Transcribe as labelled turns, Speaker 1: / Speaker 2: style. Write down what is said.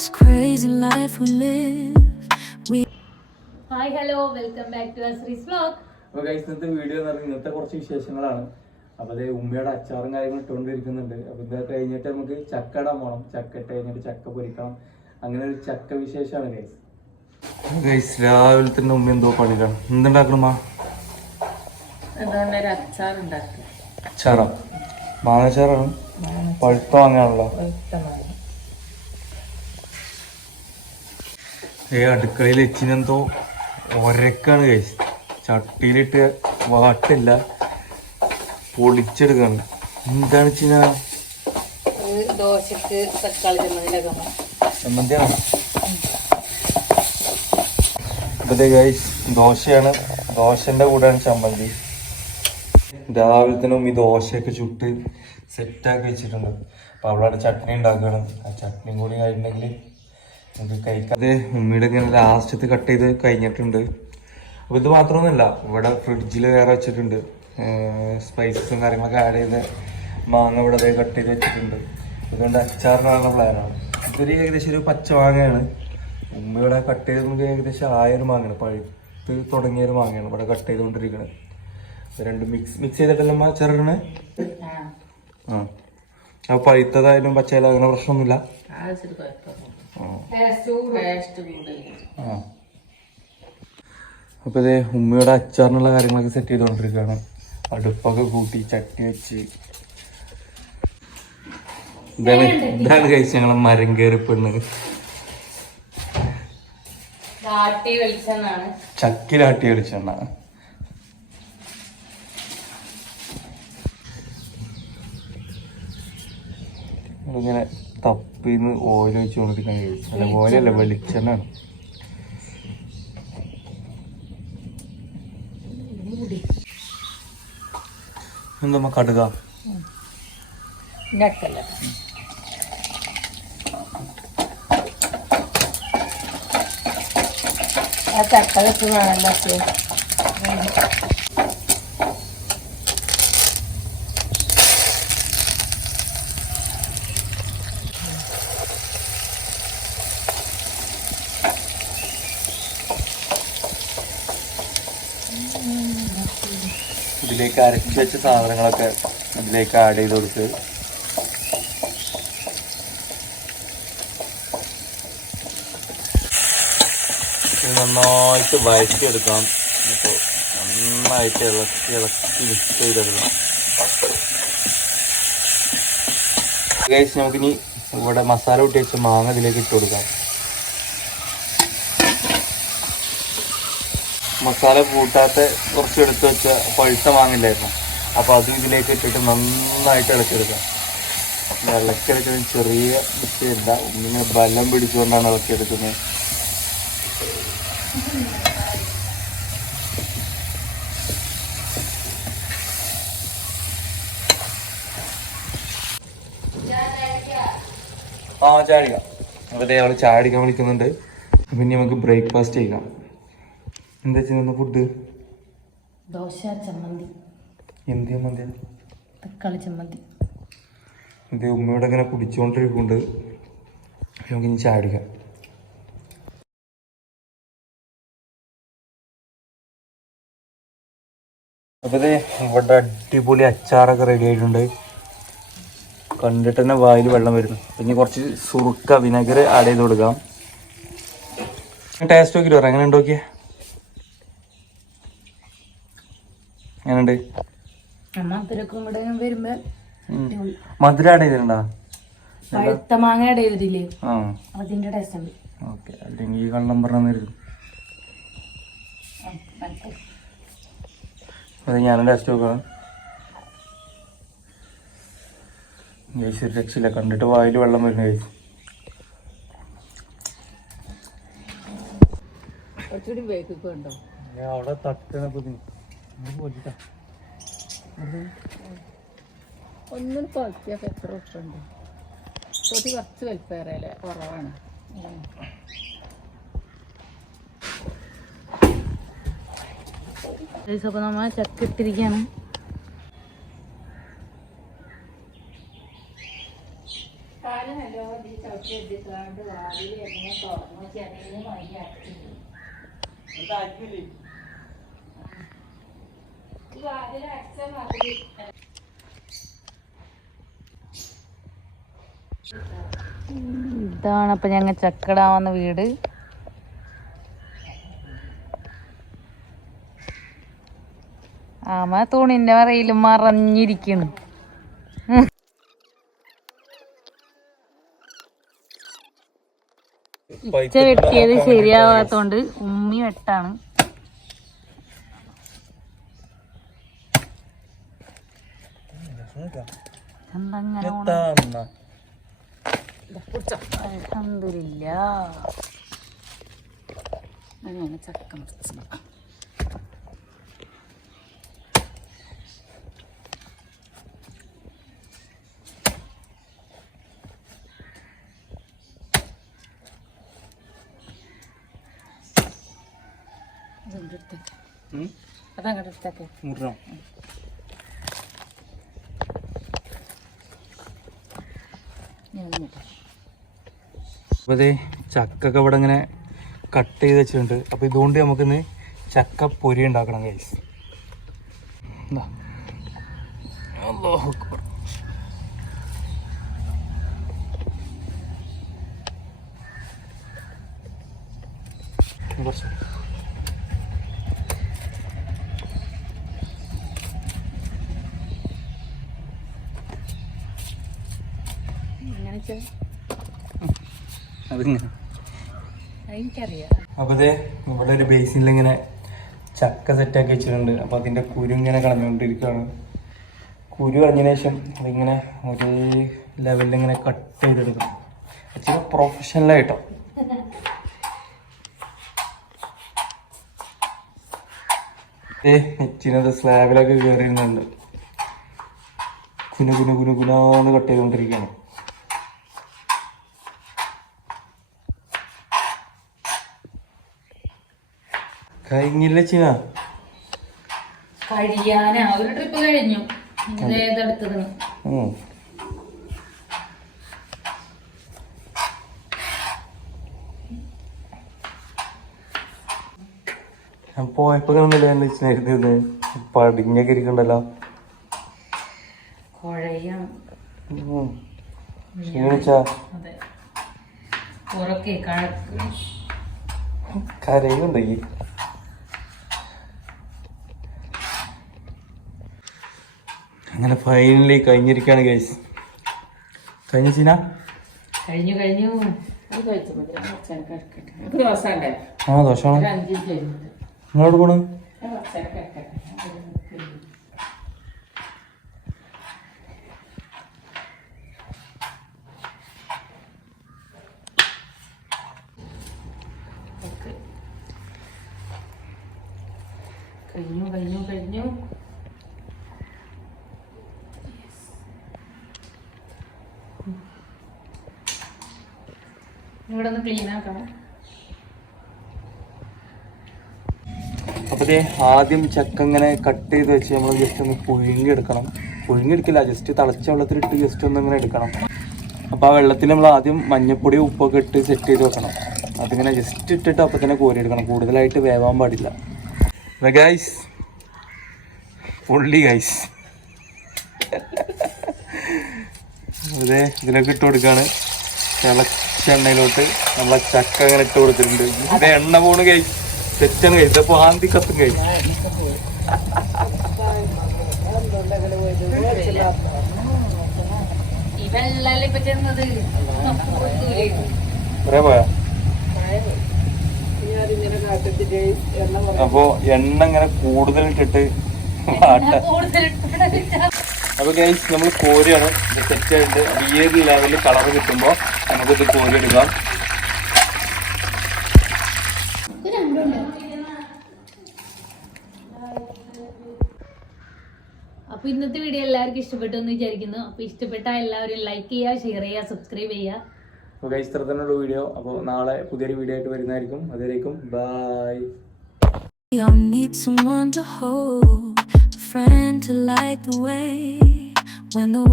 Speaker 1: this crazy life we live. We
Speaker 2: hi hello welcome back to Asri's vlog
Speaker 3: അപ്പൊ guys ഇന്നത്തെ video എന്ന് പറഞ്ഞാൽ ഇന്നത്തെ കുറച്ച് വിശേഷങ്ങളാണ്. അപ്പോൾ അതേ ഉമ്മയുടെ അച്ചാറും കാര്യങ്ങളും ഇട്ടുകൊണ്ടിരിക്കുന്നുണ്ട്. അപ്പോൾ ഇത് കഴിഞ്ഞിട്ട് നമുക്ക് ചക്ക ഇടാൻ പോകണം ചക്ക ഇട്ട് കഴിഞ്ഞിട്ട് ചക്ക പൊരിക്കണം. അങ്ങനെ ഒരു ചക്ക വിശേഷമാണ് ഗൈസ് ഗൈസ് രാവിലെ തന്നെ ഉമ്മ എന്തോ പണിയിലാണ് എന്തുണ്ടാക്കണമാ
Speaker 4: അതുകൊണ്ട് അച്ചാർ ഉണ്ടാക്കി
Speaker 3: അച്ചാറാ? മാങ്ങച്ചാറാണ്. പഴുത്ത വാങ്ങാണല്ലോ ഏ അടുക്കളയിൽ വെച്ചിനെന്തോ ഒരക്കാണ് കഴിച്ച് ചട്ടിയിലിട്ട് വാട്ടില്ല. പൊളിച്ചെടുക്കാണ്. എന്താണ് വെച്ചാ
Speaker 4: ഇത് ദോശക്ക് തക്കാളി
Speaker 3: ചമ്മന്തിയാണ്? ഇപ്പത്തെ ഗൈസ് ദോശയാണ്. ദോശന്റെ കൂടെയാണ് ചമ്മന്തി. രാവിലത്തിനും ഈ ദോശയൊക്കെ ചുട്ട് സെറ്റാക്കി വെച്ചിട്ടുണ്ട്. അപ്പൊ അവളവിടെ ചട്നി ഉണ്ടാക്കുകയാണ്. ആ ചട്നിയും കൂടി കഴിഞ്ഞെങ്കിൽ അത് ഉമ്മിയുടെ ഇങ്ങനെ ലാസ്റ്റത്ത് കട്ട് ചെയ്ത് കഴിഞ്ഞിട്ടുണ്ട്. അപ്പൊ ഇത് മാത്രമൊന്നുമില്ല ഇവിടെ ഫ്രിഡ്ജിൽ വേറെ വെച്ചിട്ടുണ്ട്. സ്പൈസസും കാര്യങ്ങളൊക്കെ ആഡ് ചെയ്ത് മാങ്ങ ഇവിടെ അതേ കട്ട് ചെയ്ത് വെച്ചിട്ടുണ്ട്. അതുകൊണ്ട് അച്ചാറിനുള്ള പ്ലാനാണ് ഇതൊരു ഏകദേശം ഒരു പച്ച മാങ്ങയാണ് ഉമ്മ ഇവിടെ കട്ട് ചെയ്ത് നമുക്ക് ഏകദേശം ആയൊരു മാങ്ങയാണ്. പഴുത്ത് തുടങ്ങിയ ഒരു മാങ്ങയാണ് ഇവിടെ കട്ട് ചെയ്തുകൊണ്ടിരിക്കുന്നത് രണ്ട് മിക്സ് മിക്സ് ചെയ്തിട്ടല്ല ചെറുകണ് ആ. അപ്പൊ പഴുത്തതായാലും പച്ചയായാലും അങ്ങനെ പ്രശ്നമൊന്നുമില്ല. അപ്പോൾ ഇതേ ഉമ്മയുടെ അച്ചാറിനുള്ള കാര്യങ്ങളൊക്കെ സെറ്റ് ചെയ്തുകൊണ്ടിരിക്കുകയാണ് അടുപ്പൊക്കെ കൂട്ടി ചട്ടി വെച്ച്. ഇതാണ് ഇതാണ് കഴിച്ച് ഞങ്ങളെ മരം കയറി പെണ്ണ്. ചക്കിലാട്ടി വെളിച്ചെണ്ണ. ഇങ്ങനെ തപ്പിന്ന് ഓയിൽ വെച്ചുകൊണ്ടിരിക്കാൻ കഴിച്ചു. അല്ല ഓയിലല്ല വെളിച്ചെണ്ണാണ് എന്താ കടുക?
Speaker 4: വെച്ച് വേണമല്ലോ
Speaker 3: ഇതിലേക്ക് അരച്ച് വെച്ച സാധനങ്ങളൊക്കെ ഇതിലേക്ക് ആഡ് ചെയ്ത് കൊടുത്ത്. നന്നായിട്ട് വഴറ്റിയെടുക്കാം. അപ്പോൾ നന്നായിട്ട് ഇളക്കി ഇളക്കി മിക്സ് ചെയ്തെടുക്കാം നമുക്കിനി ഇവിടെ മസാല കൂട്ടി വെച്ച മാങ്ങ ഇതിലേക്ക് ഇട്ട് കൊടുക്കാം. മസാല കൂട്ടാത്ത കുറച്ച് എടുത്ത് വെച്ച പഴുത്ത മാങ്ങില്ലായിരുന്നു അപ്പോൾ അത് ഇതിലേക്ക് ഇട്ടിട്ട് നന്നായിട്ട് ഇളക്കിയെടുക്കാം ഇളക്കിയെടുക്കുന്ന ചെറിയ വിഷയമല്ല ഇങ്ങനെ ബലം പിടിച്ചുകൊണ്ടാണ് ഇളക്കിയെടുക്കുന്നത്. ആ ചാടിക്കാം അപ്പോൾ അവൾ ചാടിക്കാൻ വിളിക്കുന്നുണ്ട്. പിന്നെ നമുക്ക് ബ്രേക്ക്ഫാസ്റ്റ് ചെയ്യാം. എന്താ ചെയ്യുന്ന? ഫുഡ്
Speaker 4: ദോശ ചമ്മന്തി.
Speaker 3: എന്ത് ചമ്മന്തി?
Speaker 4: തക്കാളി ചമ്മന്തി.
Speaker 3: ഇത് ഉമ്മയോടെ ഇങ്ങനെ കുടിച്ചുകൊണ്ടിരിക്കുന്നുണ്ട് നമുക്ക് ഇനി ചാടിക്കാം അപ്പോൾ ഇത് ഇവിടെ അടിപൊളി അച്ചാറൊക്കെ റെഡി ആയിട്ടുണ്ട്. കണ്ടിട്ട് തന്നെ വായിൽ വെള്ളം വരുന്നു. പിന്നെ കുറച്ച് സുറുക്ക വിനെഗർ ആഡ് ചെയ്ത് കൊടുക്കാം. ടേസ്റ്റ് നോക്കിയിട്ട് പറയാം എങ്ങനെ ഉണ്ടോക്കിയേ? എങ്ങനെയുണ്ട്? മധുരം ആഡ് ചെയ്തിട്ടുണ്ടോ?
Speaker 4: പഴുത്ത മാങ്ങ ഇട ചെയ്തിട്ടില്ലേ?
Speaker 3: ആ.
Speaker 4: അതിന്റെ ടേസ്റ്റ് ഉണ്ട്.
Speaker 3: ഓക്കെ. അല്ലെങ്കിൽ ഈ കള്ളം പറഞ്ഞു അത് ഞാനും ടേസ്റ്റ് നോക്കാം. ഗൈസ് ഒരു രക്ഷയില്ല. കണ്ടിട്ട് വായിൽ വെള്ളം വരുന്നു ഗൈസ് അവിടെ തട്ടണ
Speaker 4: ഒന്നും കുറച്ചൊക്കെ എത്ര വർഷമുണ്ട് കൊതി കുറച്ച് വലിപ്പേറല്ലേ കുറവാണ്. അപ്പോൾ നമ്മൾ ചക്ക ഇട്ടിരിക്കുകയാണ് കാലം നല്ലോണം ഈ ചവിട്ടി എടുത്തിട്ടാണ്ട്. വാതിൽ എങ്ങനെ തുറന്നു ചെറിയ മതി ഇതാണ് അപ്പൊ ഞങ്ങൾ ചക്കടാവുന്ന വീട്. ആമ തൂണിന്റെ വറയിൽ മറഞ്ഞിരിക്കുന്നു ഇച്ച വെട്ടിയത് ശരിയാവാത്തോണ്ട് ഉമ്മി വെട്ടാണ്. എന്തങ്ങനെ പോണ്? അൽഹംദുലില്ലാ. അങ്ങനെ ചക്ക മുറിച്ച് അതങ്ങോട്ട് എടുത്തേക്ക് അതങ്ങോട്ട് എടുത്തേക്ക്
Speaker 3: മുറിനോ
Speaker 4: ഞാൻ ഇങ്ങോട്ട്.
Speaker 3: അപ്പോൾ അതെ ചക്കൊക്കെ ഇവിടെ ഇങ്ങനെ കട്ട് ചെയ്ത് വെച്ചിട്ടുണ്ട്. അപ്പോൾ ഇതുകൊണ്ട് നമുക്കിന്ന് ചക്ക പൊരി ഉണ്ടാക്കണം അക്ബർ. കുറച്ച് അതെ ഇവിടെ ഒരു ബേസിനിൽ ഇങ്ങനെ ചക്ക സെറ്റാക്കി വെച്ചിട്ടുണ്ട്. അപ്പൊ അതിന്റെ കുരു ഇങ്ങനെ കളഞ്ഞുകൊണ്ടിരിക്കുകയാണ് കുരു കളഞ്ഞതിന് ശേഷം അതിങ്ങനെ ഒരേ ലെവലിൽ ഇങ്ങനെ കട്ട് ചെയ്തെടുക്കണം. അച്ഛന പ്രൊഫഷണലായിട്ടോ ഏ നെച്ചിനത് സ്ലാബിലൊക്കെ കയറിയിരുന്നുണ്ട് കുനു കുനു കുനു കുനാന്ന് കട്ട് ചെയ്തുകൊണ്ടിരിക്കുകയാണ് കഴിഞ്ഞില്ല ചിന
Speaker 4: കഴിയാനാ. ഒരു ട്രിപ്പ് കഴിഞ്ഞു. ഏതെടുത്തത്.
Speaker 3: ഞാൻ പോയപ്പോ പടിഞ്ഞൊക്കെ ഇരിക്കണ്ടല്ലോ.
Speaker 4: കുഴയാണ്
Speaker 3: അങ്ങനെ ഫൈനലി കഴിഞ്ഞിരിക്കാണ് ഗൈസ് കഴിഞ്ഞു സീന?
Speaker 4: കഴിഞ്ഞു കഴിഞ്ഞു. ആ ദോഷമാണ് നിങ്ങളോട് കുറച്ചേരം കിടക്കട്ടെ നമുക്ക് ദിവസം ഉണ്ടല്ലോ
Speaker 3: ആ ദോഷമാണ്
Speaker 4: ഒരു അഞ്ച് മിനിറ്റ് കഴിഞ്ഞിട്ട്
Speaker 3: നിങ്ങളോട് പോണു
Speaker 4: ഞാൻ കുറച്ചേരം കിടക്കട്ടെ ഓക്കെ. കഴിഞ്ഞു കഴിഞ്ഞു കഴിഞ്ഞു ഇവിടെ ഒന്ന് ക്ലീൻ ആക്കണം.
Speaker 3: അപ്പോൾ ആദ്യം ചക്ക ഇങ്ങനെ കട്ട് ചെയ്ത് വെച്ച് നമ്മൾ ജസ്റ്റ് ഒന്ന് പുഴുങ്ങിയെടുക്കണം. പുഴുങ്ങിയെടുക്കില്ല ജസ്റ്റ് തിളച്ച വെള്ളത്തിലിട്ട് ജസ്റ്റ് ഒന്ന് ഇങ്ങനെ എടുക്കണം. അപ്പോൾ ആ വെള്ളത്തിൽ നമ്മൾ ആദ്യം മഞ്ഞപ്പൊടി ഉപ്പൊക്കെ ഇട്ട് സെറ്റ് ചെയ്ത് വെക്കണം. അതിങ്ങനെ ജസ്റ്റ് ഇട്ടിട്ട് അപ്പോൾ തന്നെ കോരിയെടുക്കണം കൂടുതലായിട്ട് വേവാൻ പാടില്ല. ഗൈസ് പുള്ളി ഗൈസ് അതെ ഇതിലൊക്കെ ഇട്ട് കൊടുക്കാണ്. തിളച്ച എണ്ണയിലോട്ട് നമ്മളെ ചക്ക അങ്ങനെ ഇട്ട് കൊടുത്തിട്ടുണ്ട്. ഇത് എണ്ണ പോണ് ഗൈസ് തെറ്റാണ് ഗൈസ് അപ്പൊ ആന്തി കത്തും ഗൈസ് അപ്പോ എണ്ണ ഇങ്ങനെ കൂടുതൽ ഇട്ടിട്ട് വാട്ട അപ്പൊ ഗൈസ് നമ്മൾ കോരിയാണ്. സെറ്റ് ആയിട്ട് ബിയേഡ് ലെവലിൽ കളർ കിട്ടുമ്പോൾ നമുക്കിത് കോരി എടുക്കാം
Speaker 2: അപ്പൊ ഇന്നത്തെ വീഡിയോ എല്ലാവർക്കും ഇഷ്ടപ്പെട്ടു എന്ന് വിചാരിക്കുന്നു. അപ്പൊ ഇഷ്ടപ്പെട്ട എല്ലാവരും ലൈക്ക് ചെയ്യുക ഷെയർ ചെയ്യുക സബ്സ്ക്രൈബ് ചെയ്യുക.
Speaker 3: അപ്പോൾ ഗൈസ് ഇത്ര തന്നെയുള്ള വീഡിയോ അപ്പോൾ നാളെ പുതിയൊരു വീഡിയോ ആയിട്ട് വരുന്നതായിരിക്കും. അതുവരേക്കും bye
Speaker 1: friend to light the way when the